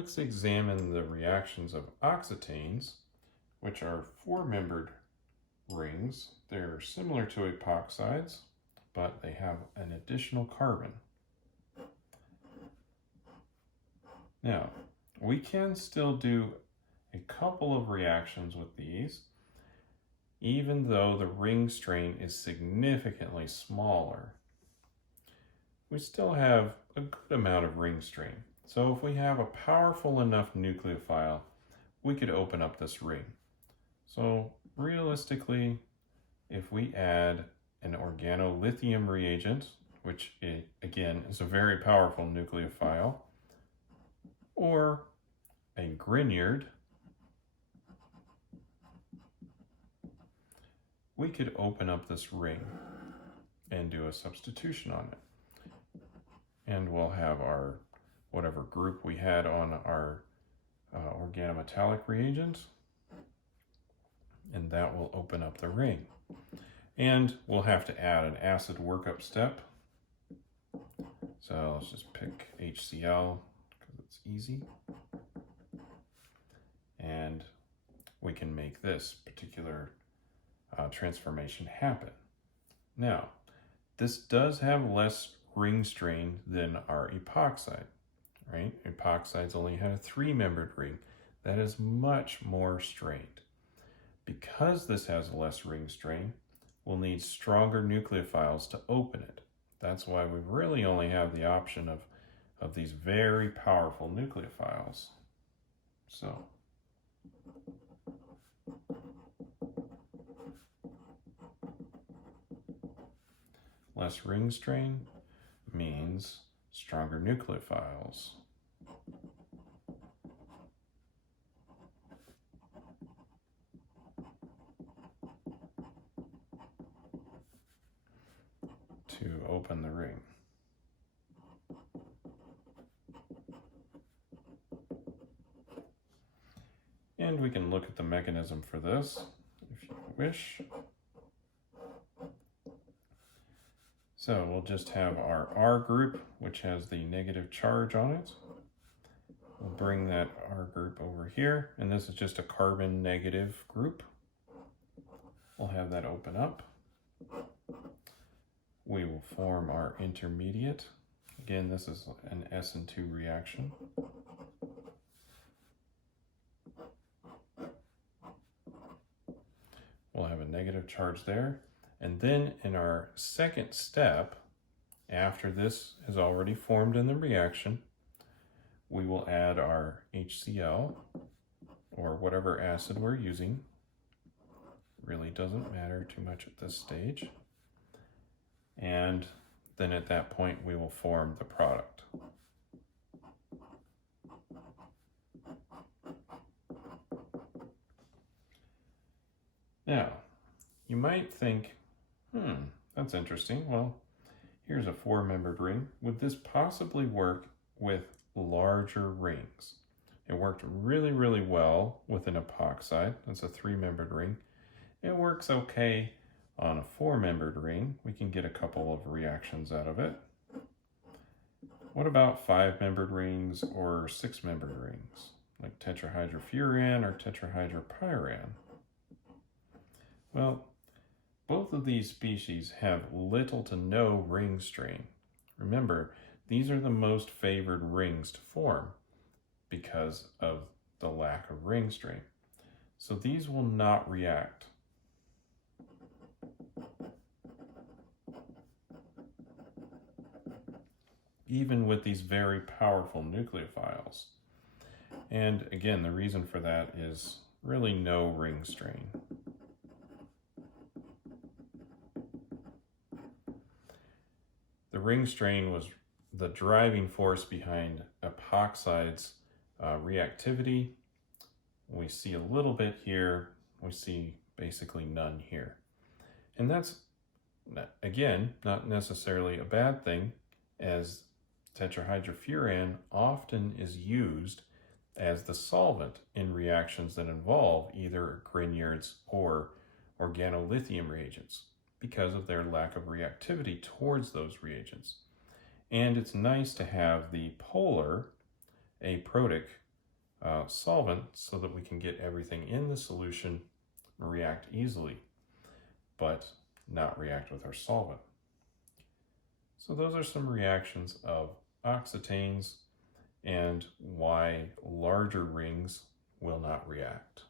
let's examine the reactions of oxetanes, which are four-membered rings. They're similar to epoxides, but they have an additional carbon. Now, we can still do a couple of reactions with these, even though the ring strain is significantly smaller. We still have a good amount of ring strain. So if we have a powerful enough nucleophile, we could open up this ring. So realistically, if we add an organolithium reagent, which again is a very powerful nucleophile, or a Grignard, we could open up this ring and do a substitution on it. And we'll have our whatever group we had on our organometallic reagent, and that will open up the ring. And we'll have to add an acid workup step. So let's just pick HCl because it's easy. And we can make this particular transformation happen. Now, this does have less ring strain than our epoxide, right? Epoxides only had a three-membered ring. That is much more strained. Because this has less ring strain, we'll need stronger nucleophiles to open it. That's why we really only have the option of these very powerful nucleophiles. So, less ring strain means stronger nucleophiles. To open the ring. And we can look at the mechanism for this if you wish. So we'll just have our R group, which has the negative charge on it. We'll bring that R group over here, and this is just a carbon negative group. We'll have that open up. We will form our intermediate. Again, this is an SN2 reaction. We'll have a negative charge there. And then in our second step, after this has already formed in the reaction, we will add our HCl or whatever acid we're using. Really doesn't matter too much at this stage. And then at that point, we will form the product. Now, you might think, that's interesting. Well, here's a four-membered ring. Would this possibly work with larger rings? It worked really, really well with an epoxide. That's a three-membered ring. It works okay on a four-membered ring. We can get a couple of reactions out of it. What about five-membered rings or six-membered rings, like tetrahydrofuran or tetrahydropyran? Well, both of these species have little to no ring strain. Remember, these are the most favored rings to form because of the lack of ring strain. So these will not react. Even with these very powerful nucleophiles. And again, the reason for that is really no ring strain. The ring strain was the driving force behind epoxides' reactivity. We see a little bit here, we see basically none here. And that's, again, not necessarily a bad thing, as tetrahydrofuran often is used as the solvent in reactions that involve either Grignards or organolithium reagents because of their lack of reactivity towards those reagents. And it's nice to have the polar aprotic solvent so that we can get everything in the solution and react easily, but not react with our solvent. So those are some reactions of oxetanes and why larger rings will not react.